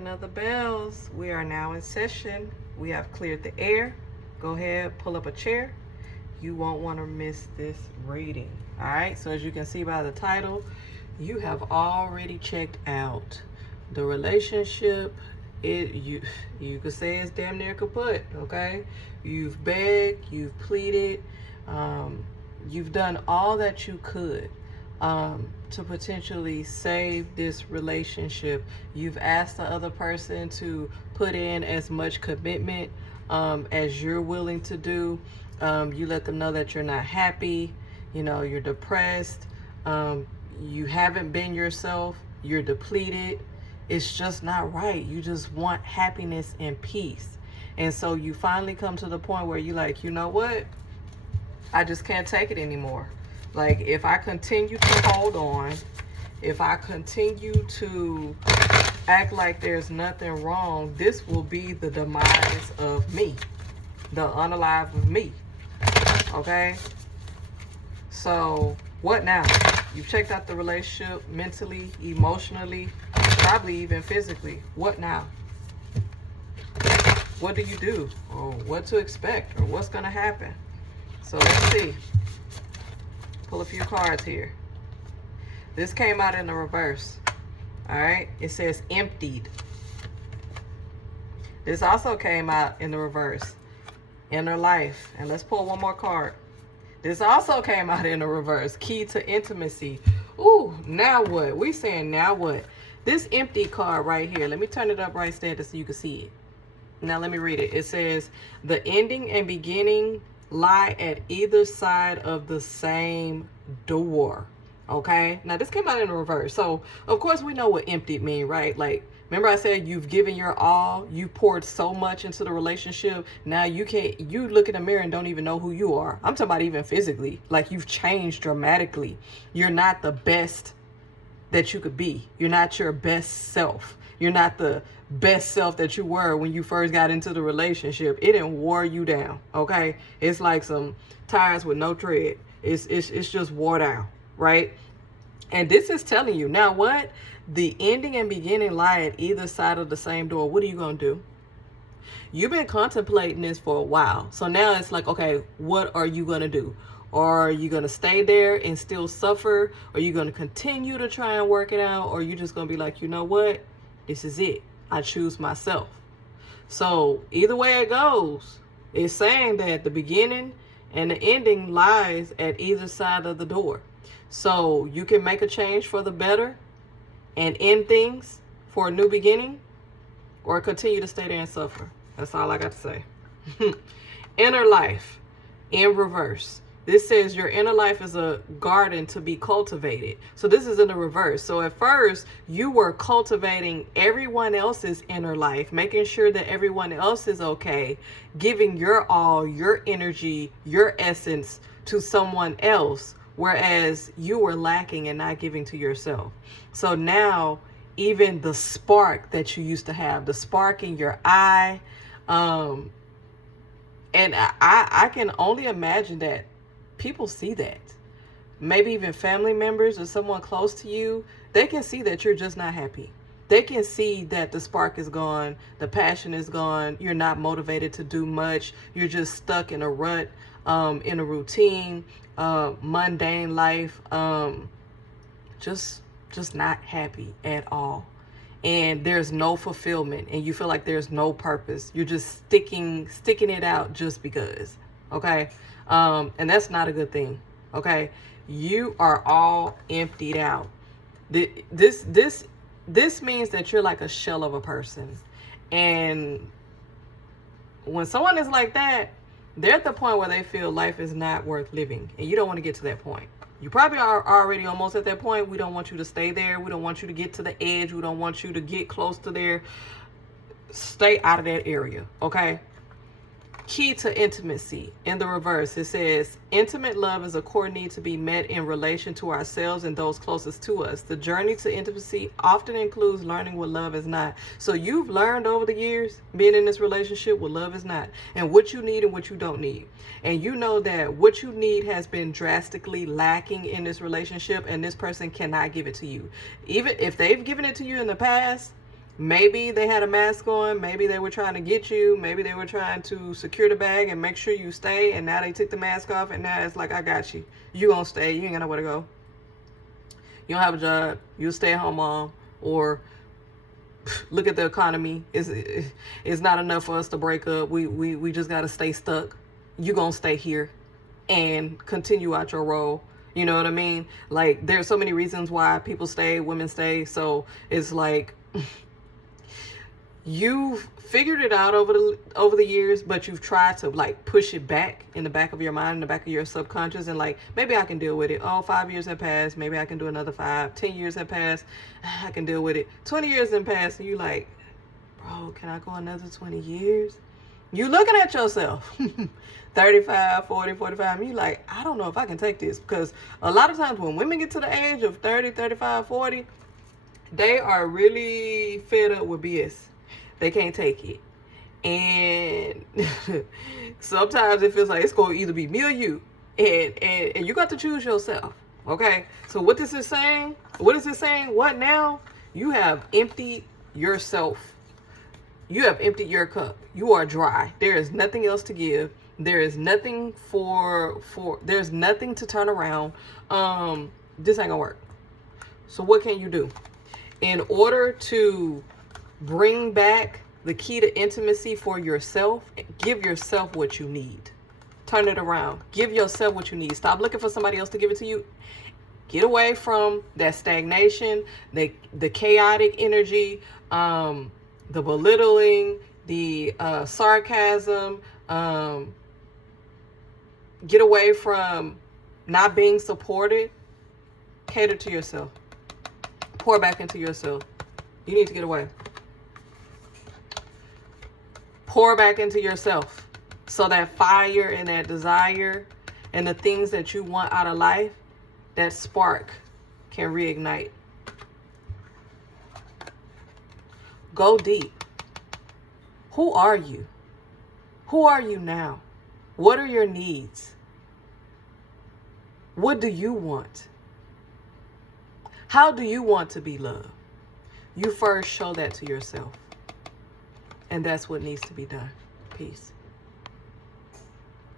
ringing of the bells. We are now in session. We have cleared the air. Go ahead, pull up a chair. You won't want to miss this reading. All right, so as you can see by the title, you have already checked out. The relationship, you could say it's damn near kaput, okay? You've begged, you've pleaded, you've done all that you could to potentially save this relationship. You've asked the other person to put in as much commitment as you're willing to do. You let them know that you're not happy, you know, you're depressed, you haven't been yourself, you're depleted. It's just not right. You just want happiness and peace. And so you finally come to the point where you're like, you know what? I just can't take it anymore. Like, if I continue to hold on, if I continue to act like there's nothing wrong, this will be the demise of me, the unalive of me. Okay? So, what now? You've checked out the relationship mentally, emotionally, probably even physically. What now? What do you do? Or what to expect? Or what's going to happen? So, let's see. Pull a few cards here. This came out in the reverse. All right? It says emptied. This also came out in the reverse. Inner life. And let's pull one more card. This also came out in the reverse. Key to intimacy. Ooh, now what? We saying now what? This empty card right here. Let me turn it up right standard so you can see it. Now let me read it. It says, the ending and beginning lie at either side of the same door. Okay? Now this came out in the reverse. So, of course, we know what emptied mean, right? Like, remember I said you've given your all, you poured so much into the relationship. Now you look in the mirror and don't even know who you are. I'm talking about even physically. Like, you've changed dramatically. You're not the best that you could be. You're not your best self. You're not the best self that you were when you first got into the relationship. It didn't wore you down, okay? It's like some tires with no tread. It's just wore down, right? And this is telling you, now what? The ending and beginning lie at either side of the same door. What are you going to do? You've been contemplating this for a while. So now it's like, okay, what are you going to do? Are you going to stay there and still suffer? Are you going to continue to try and work it out? Or are you just going to be like, you know what? This is it. I choose myself. So either way it goes, it's saying that the beginning and the ending lies at either side of the door. So you can make a change for the better and end things for a new beginning, or continue to stay there and suffer. That's all I got to say. Inner life in reverse. This says your inner life is a garden to be cultivated. So this is in the reverse. So at first you were cultivating everyone else's inner life, making sure that everyone else is okay, giving your all, your energy, your essence to someone else, whereas you were lacking and not giving to yourself. So now even the spark that you used to have, the spark in your eye, and I can only imagine that people see that. Maybe even family members or someone close to you, they can see that you're just not happy. They can see that the spark is gone, the passion is gone, you're not motivated to do much, you're just stuck in a rut, in a routine, mundane life, just not happy at all. And there's no fulfillment, and you feel like there's no purpose. You're just sticking it out just because. Okay? And that's not a good thing. Okay? You are all emptied out. This means that you're like a shell of a person. And when someone is like that, they're at the point where they feel life is not worth living. And you don't want to get to that point. You probably are already almost at that point. We don't want you to stay there. We don't want you to get to the edge. We don't want you to get close to there. Stay out of that area, okay? Key to intimacy in the reverse. It says, intimate love is a core need to be met in relation to ourselves and those closest to us. The journey to intimacy often includes learning what love is not. So you've learned over the years, being in this relationship, what love is not, and what you need and what you don't need. And you know that what you need has been drastically lacking in this relationship, and this person cannot give it to you. Even if they've given it to you in the past, Maybe they had a mask on. Maybe they were trying to get you. Maybe they were trying to secure the bag and make sure you stay. And now they took the mask off. And now it's like, I got you. You gonna stay. You ain't got nowhere to go. You don't have a job. You a stay-at-home mom. Or look at the economy. It's not enough for us to break up. We just got to stay stuck. You gonna stay here and continue out your role. You know what I mean? Like, there's so many reasons why people stay, women stay. So it's like, you've figured it out over the years, but you've tried to like push it back in the back of your mind, in the back of your subconscious, and like, maybe I can deal with it. Oh, 5 years have passed. Maybe I can do another 5. 10 years have passed. I can deal with it. 20 years have passed, and you like, bro, can I go another 20 years? You looking at yourself. 35, 40, 45, and you like, I don't know if I can take this. Because a lot of times when women get to the age of 30, 35, 40, they are really fed up with BS. They can't take it. And sometimes it feels like it's going to either be me or you. And you got to choose yourself. Okay? So what this is saying, what now? You have emptied yourself. You have emptied your cup. You are dry. There is nothing else to give. There is nothing there's nothing to turn around. This ain't gonna work. So what can you do? In order to bring back the key to intimacy for yourself, give yourself what you need. Turn it around. Give yourself what you need. Stop looking for somebody else to give it to you. Get away from that stagnation, the chaotic energy, the belittling, the sarcasm. Get away from not being supported. Cater to yourself. Pour back into yourself. You need to get away. Pour back into yourself. So that fire and that desire and the things that you want out of life, that spark can reignite. Go deep. Who are you? Who are you now? What are your needs? What do you want? How do you want to be loved? You first show that to yourself. And that's what needs to be done. Peace.